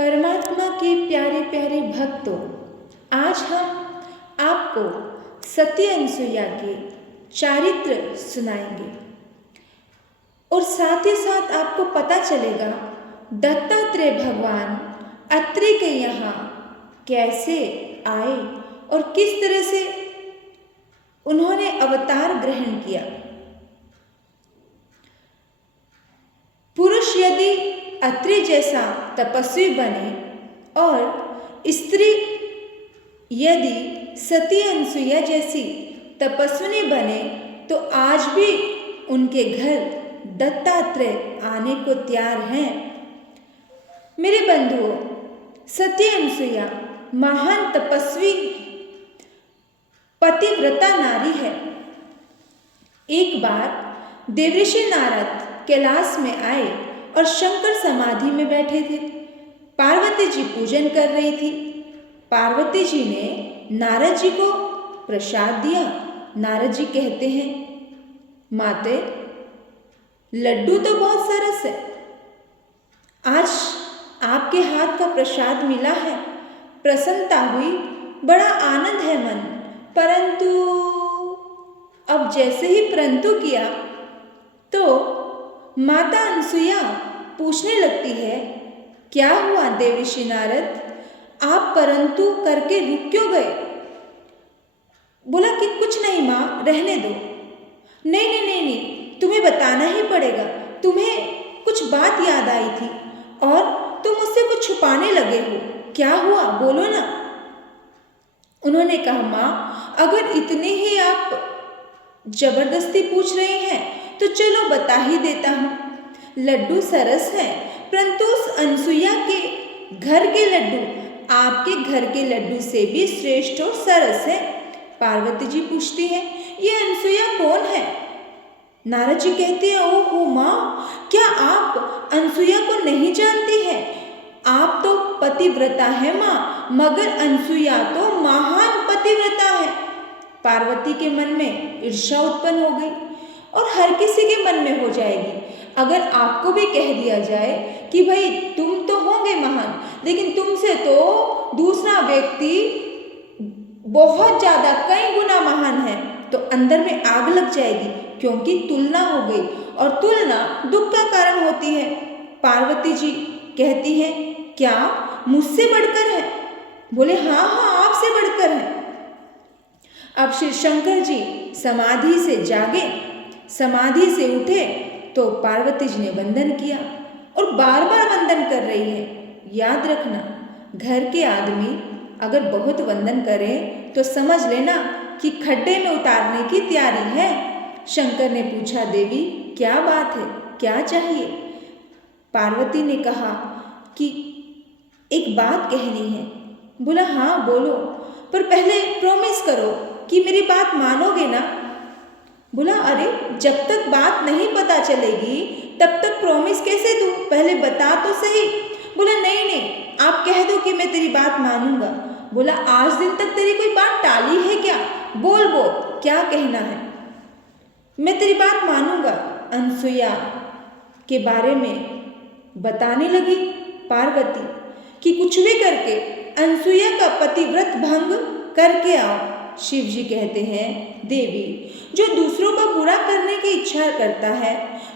परमात्मा के प्यारे प्यारे भक्तों, आज हम आपको सती अनसुईया के चारित्र सुनाएंगे और साथ ही साथ आपको पता चलेगा दत्तात्रेय भगवान अत्रि के यहाँ कैसे आए और किस तरह से उन्होंने अवतार ग्रहण किया। पुरुष यदि अत्रि जैसा तपस्वी बने और स्त्री यदि सती अनसुईया जैसी तपस्विनी बने तो आज भी उनके घर दत्तात्रेय आने को तैयार हैं। मेरे बंधुओं, सती अनसुईया महान तपस्वी पतिव्रता नारी है। एक बार देवर्षि नारद कैलाश में आए और शंकर समाधि में बैठे थे। पार्वती जी पूजन कर रही थी। पार्वती जी ने नारद जी को प्रसाद दिया। नारद जी कहते हैं, माते लड्डू तो बहुत सरस है, आज आपके हाथ का प्रसाद मिला है, प्रसन्नता हुई, बड़ा आनंद है मन। परंतु अब जैसे ही परंतु किया तो माता अनसुईया पूछने लगती है, क्या हुआ देवर्षि नारद, आप परंतु करके रुक क्यों गए? बोला कि कुछ नहीं माँ, रहने दो। नहीं नहीं नहीं नहीं, तुम्हें बताना ही पड़ेगा, तुम्हें कुछ बात याद आई थी और तुम मुझसे कुछ छुपाने लगे हो, क्या हुआ बोलो ना। उन्होंने कहा, माँ अगर इतने ही आप जबरदस्ती पूछ रहे हैं तो चलो बता ही देता हूँ। लड्डू सरस है, परंतु उस अनसुईया के घर के लड्डू आपके घर के लड्डू से भी श्रेष्ठ और सरस है। पार्वती जी पूछती हैं, ये अनसुईया कौन है? नारद जी कहते हैं, ओहो माँ, क्या आप अनसुईया को नहीं जानती है? आप तो पतिव्रता है माँ, मगर अनसुईया तो महान पतिव्रता है। पार्वती के मन में ईर्ष्या उत्पन्न हो गई और हर किसी के मन में हो जाएगी। अगर आपको भी कह दिया जाए कि भाई तुम तो होंगे महान, लेकिन तुमसे तो दूसरा व्यक्ति बहुत ज़्यादा कई गुना महान है, तो अंदर में आग लग जाएगी, क्योंकि तुलना हो गई और तुलना दुख का कारण होती है। पार्वती जी कहती हैं, क्या मुझसे बढ़कर है? बोले, हाँ हाँ आपसे बढ़कर है। अब श्री शंकर जी समाधि से जागे, समाधि से उठे तो पार्वती जी ने वंदन किया और बार बार वंदन कर रही है। याद रखना, घर के आदमी अगर बहुत वंदन करें तो समझ लेना कि खड्डे में उतारने की तैयारी है। शंकर ने पूछा, देवी क्या बात है, क्या चाहिए? पार्वती ने कहा कि एक बात कहनी है। बोला, हाँ बोलो, पर पहले प्रॉमिस करो कि मेरी बात मानोगे ना। बोला, अरे जब तक बात नहीं पता चलेगी तब तक प्रॉमिस कैसे दूँ, पहले बता तो सही। बोला, नहीं नहीं, आप कह दो कि मैं तेरी बात मानूंगा। बोला, आज दिन तक तेरी कोई बात टाली है क्या? बोल बोल, क्या कहना है? मैं तेरी बात मानूंगा। अनसुईया के बारे में बताने लगी पार्वती कि कुछ भी करके अनसुईया का पतिव्रत भंग करके आओ। शिव जी कहते हैं, देवी जो दूसरों का बुरा करने की इच्छा करता है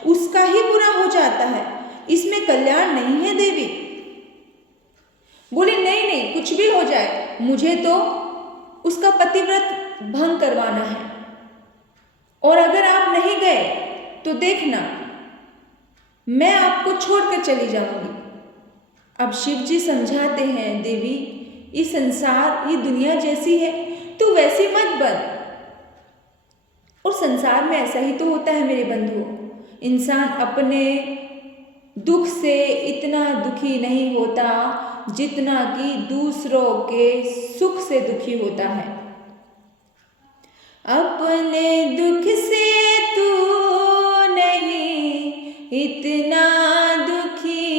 उसका ही बुरा हो जाता है, इसमें कल्याण नहीं है देवी। बोली, नहीं नहीं, कुछ भी हो जाए, मुझे तो उसका पतिव्रत भंग करवाना है, और अगर आप नहीं गए तो देखना मैं आपको छोड़कर चली जाऊंगी। अब शिव जी समझाते हैं, देवी ये संसार, ये दुनिया जैसी है, तू वैसी मत बन। और संसार में ऐसा ही तो होता है मेरे बंधुओं, इंसान अपने दुख से इतना दुखी नहीं होता जितना कि दूसरों के सुख से दुखी होता है। अपने दुख से तू नहीं इतना दुखी,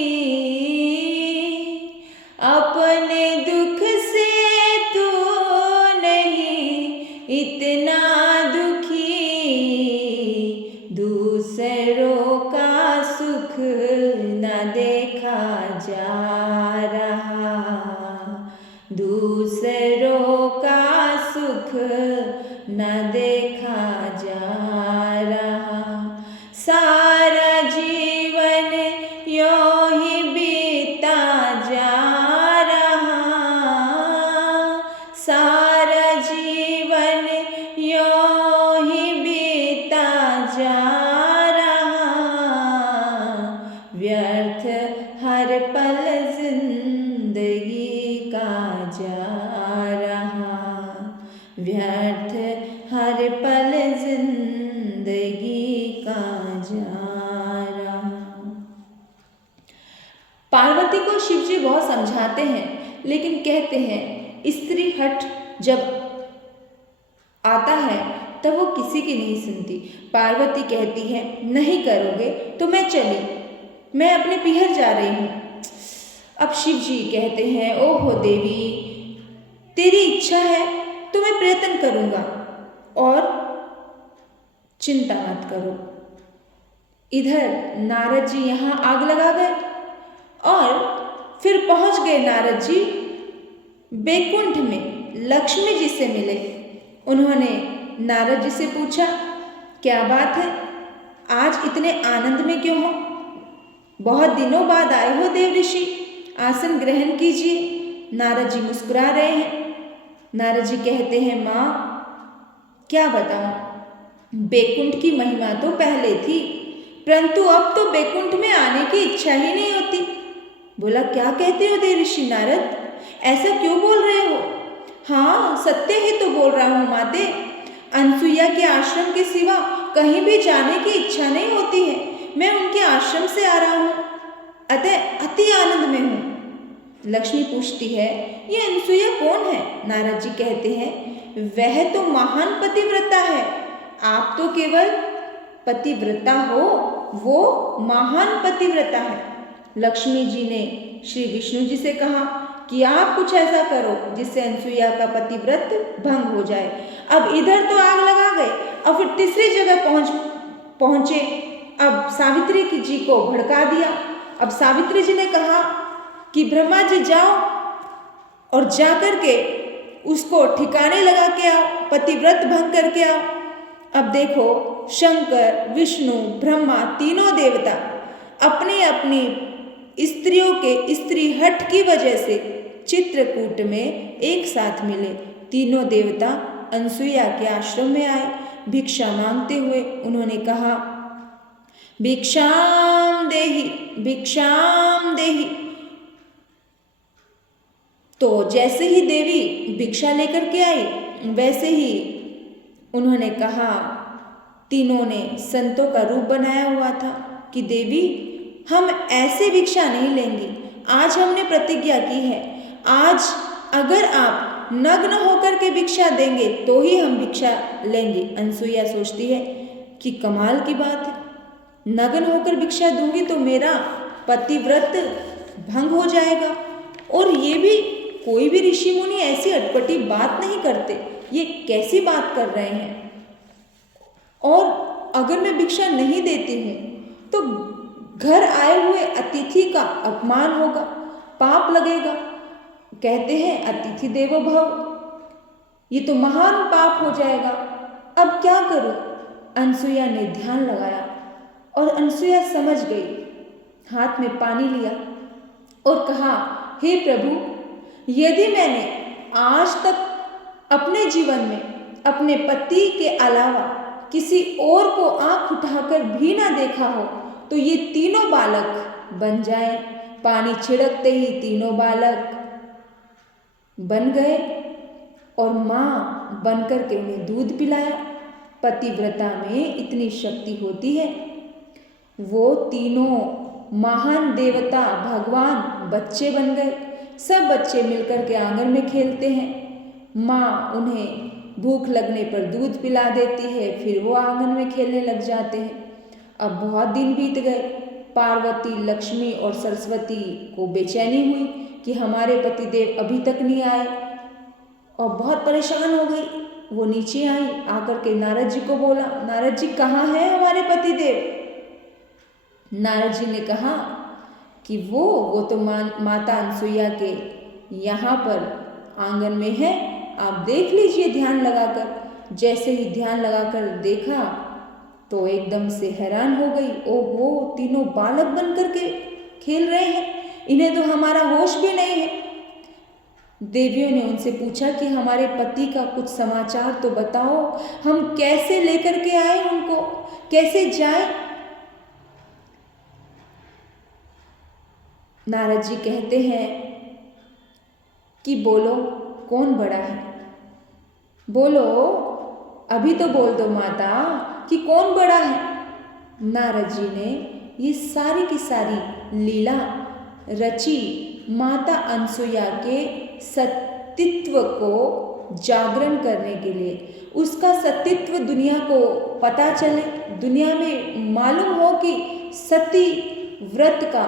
अपने दुख से तू नहीं इतना दुखी, दूसरों का सुख न देखा जा रहा जिंदगी का जा रहा, व्यर्थ हर पल जिंदगी का जा रहा। पार्वती को शिवजी बहुत समझाते हैं, लेकिन कहते हैं स्त्री हठ जब आता है तब वो किसी की नहीं सुनती। पार्वती कहती है नहीं करोगे तो मैं चली, मैं अपने पीहर जा रही हूँ। अब शिव जी कहते हैं ओहो देवी, तेरी इच्छा है तो मैं प्रयत्न करूँगा और चिंता मत करो। इधर नारद जी यहाँ आग लगा गए और फिर पहुँच गए नारद जी बैकुंठ में, लक्ष्मी जी से मिले। उन्होंने नारद जी से पूछा क्या बात है, आज इतने आनंद में क्यों हो? बहुत दिनों बाद आए हो देव ऋषि, आसन ग्रहण कीजिए। नारद जी मुस्कुरा रहे हैं। नारद जी कहते हैं माँ क्या बताऊं, बैकुंठ की महिमा तो पहले थी, परंतु अब तो बैकुंठ में आने की इच्छा ही नहीं होती। बोला क्या कहते हो देव ऋषि नारद, ऐसा क्यों बोल रहे हो? हाँ सत्य ही तो बोल रहा हूँ माते, अनसुईया के आश्रम के सिवा कहीं भी जाने की इच्छा नहीं होती है। मैं उनके आश्रम से आ रहा हूँ, अतः अति आनंद में हूँ। लक्ष्मी पूछती है ये अनसुईया कौन है? नारद जी कहते हैं वह तो महान पतिव्रता है, आप तो केवल पतिव्रता हो, वो महान पतिव्रता है। लक्ष्मी जी ने श्री विष्णु जी से कहा कि आप कुछ ऐसा करो जिससे अनसुईया का पतिव्रत भंग हो जाए। अब इधर तो आग लगा गए, अब फिर तीसरी जगह पहुंचे। अब सावित्री जी को भड़का दिया। अब सावित्री जी ने कहा कि ब्रह्मा जी जाओ और जाकर के उसको ठिकाने लगा के आओ, पतिव्रत भंग करके आओ। अब देखो शंकर, विष्णु, ब्रह्मा तीनों देवता अपनी अपनी स्त्रियों के स्त्री हठ की वजह से चित्रकूट में एक साथ मिले। तीनों देवता अनसुईया के आश्रम में आए। भिक्षा मांगते हुए उन्होंने कहा भिक्षाम देहि, भिक्षाम देहि। तो जैसे ही देवी भिक्षा लेकर के आई वैसे ही उन्होंने कहा, तीनों ने संतों का रूप बनाया हुआ था कि देवी हम ऐसे भिक्षा नहीं लेंगी, आज हमने प्रतिज्ञा की है, आज अगर आप नग्न होकर के भिक्षा देंगे तो ही हम भिक्षा लेंगे। अनसुईया सोचती है कि कमाल की बात है, नग्न होकर भिक्षा दूंगी तो मेरा पतिव्रत भंग हो जाएगा। और ये भी कोई भी ऋषि मुनि ऐसी अटपटी बात नहीं करते, ये कैसी बात कर रहे हैं? और अगर मैं भिक्षा नहीं देती हूँ तो घर आए हुए अतिथि का अपमान होगा, पाप लगेगा। कहते हैं अतिथि देवो भव, ये तो महान पाप हो जाएगा। अब क्या करूं? अनसुईया ने ध्यान लगाया और अनसुईया समझ गई। हाथ में पानी लिया और कहा हे प्रभु, यदि मैंने आज तक अपने जीवन में अपने पति के अलावा किसी और को आंख उठाकर भी ना देखा हो तो ये तीनों बालक बन जाए। पानी छिड़कते ही तीनों बालक बन गए और माँ बनकर के उन्हें दूध पिलाया। पतिव्रता में इतनी शक्ति होती है। वो तीनों महान देवता भगवान बच्चे बन गए। सब बच्चे मिलकर के आंगन में खेलते हैं। माँ उन्हें भूख लगने पर दूध पिला देती है, फिर वो आंगन में खेलने लग जाते हैं। अब बहुत दिन बीत गए। पार्वती, लक्ष्मी और सरस्वती को बेचैनी हुई कि हमारे पतिदेव अभी तक नहीं आए और बहुत परेशान हो गई। वो नीचे आई, आकर के नारद जी को बोला, नारद जी कहाँ है हमारे पतिदेव? नारद जी ने कहा कि वो तो माता अनसुईया के यहाँ पर आंगन में है, आप देख लीजिए ध्यान लगाकर। जैसे ही ध्यान लगाकर देखा तो एकदम से हैरान हो गई। ओहो, तीनों बालक बनकर के खेल रहे हैं, इन्हें तो हमारा होश भी नहीं है। देवियों ने उनसे पूछा कि हमारे पति का कुछ समाचार तो बताओ, हम कैसे लेकर के आए उनको, कैसे जाए? नारद जी कहते हैं कि बोलो कौन बड़ा है, बोलो अभी तो बोल दो माता कि कौन बड़ा है। नारद जी ने ये सारी की सारी लीला रची माता अनसुया के सतीत्व को जागरण करने के लिए, उसका सतीत्व दुनिया को पता चले, दुनिया में मालूम हो कि सती व्रत का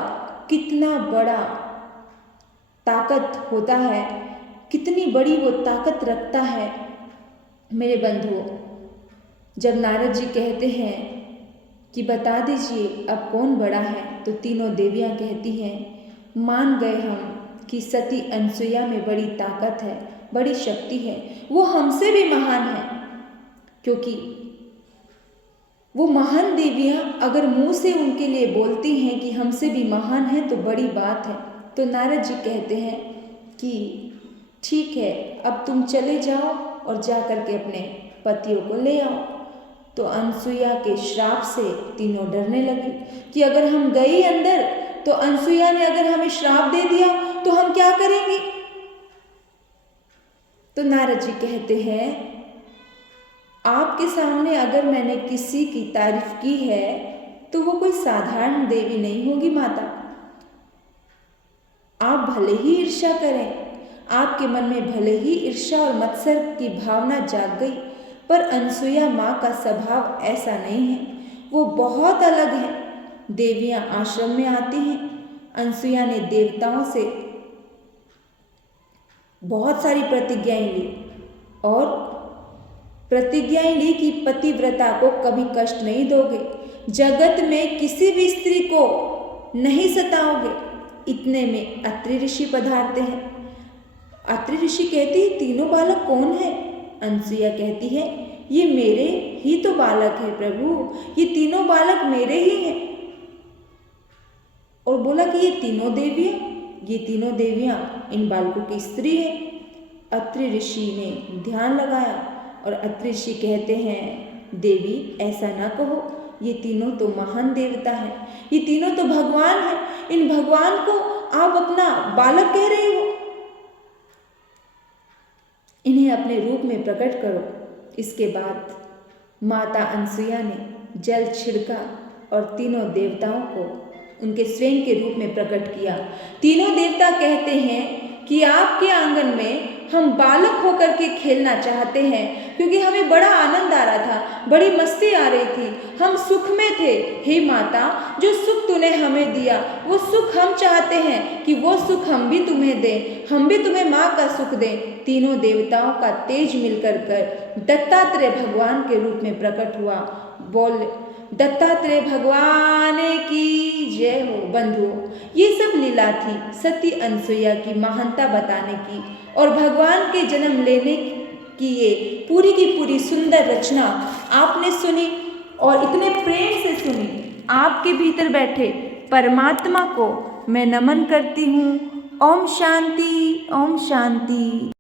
कितना बड़ा ताकत होता है, कितनी बड़ी वो ताकत रखता है। मेरे बंधुओं, जब नारद जी कहते हैं कि बता दीजिए अब कौन बड़ा है, तो तीनों देवियां कहती हैं मान गए हम कि सती अनसुया में बड़ी ताकत है, बड़ी शक्ति है, वो हमसे भी महान है। क्योंकि वो महान देवियां अगर मुंह से उनके लिए बोलती हैं कि हमसे भी महान है तो बड़ी बात है। तो नारद जी कहते हैं कि ठीक है, अब तुम चले जाओ और जा कर के अपने पतियों को ले आओ। तो अनसुया के श्राप से तीनों डरने लगी कि अगर हम गए अंदर तो अनसुया ने अगर हमें श्राप दे दिया तो हम क्या करेंगे। तो नारद जी कहते हैं आपके सामने अगर मैंने किसी की तारीफ की है तो वो कोई साधारण देवी नहीं होगी माता। आप भले ही ईर्ष्या करें, आपके मन में भले ही ईर्ष्या और मत्सर की भावना जाग गई, पर अनसुया माँ का स्वभाव ऐसा नहीं है, वो बहुत अलग है। देवियां आश्रम में आती हैं, अनसुया ने देवताओं से बहुत सारी प्रतिज्ञाएं ली और प्रतिज्ञाएं ली कि पतिव्रता को कभी कष्ट नहीं दोगे, जगत में किसी भी स्त्री को नहीं सताओगे। इतने में अत्रि ऋषि पधारते हैं। अत्रि ऋषि कहती है तीनों बालक कौन है? अनसुया कहती है ये मेरे ही तो बालक है प्रभु, ये तीनों बालक मेरे ही हैं। और बोला कि ये तीनों देवियां इन बालकों की स्त्री है। अत्रि ऋषि ने ध्यान लगाया और अत्रि ऋषि कहते हैं देवी ऐसा ना कहो, ये तीनों तो महान देवता हैं, ये तीनों तो भगवान हैं, इन भगवान को आप अपना बालक कह रहे हो, इन्हें अपने रूप में प्रकट करो। इसके बाद माता अनसुया ने जल छिड़का और तीनों देवताओं को उनके स्वयं के रूप में प्रकट किया। तीनों देवता कहते हैं कि आपके आंगन में हम बालक होकर के खेलना चाहते हैं, क्योंकि हमें बड़ा आनंद आ रहा था, बड़ी मस्ती आ रही थी, हम सुख में थे। हे माता, जो सुख तूने हमें दिया वो सुख हम चाहते हैं कि वो सुख हम भी तुम्हें दें, हम भी तुम्हें माँ का सुख दें। तीनों देवताओं का तेज मिलकर कर दत्तात्रेय भगवान के रूप में प्रकट हुआ। बोल दत्तात्रेय भगवान की जय हो। बंधुओं, ये सब लीला थी सती अनसुया की महानता बताने की, और भगवान के जन्म लेने की ये पूरी की पूरी सुंदर रचना आपने सुनी और इतने प्रेम से सुनी। आपके भीतर बैठे परमात्मा को मैं नमन करती हूँ। ओम शांति, ओम शांति।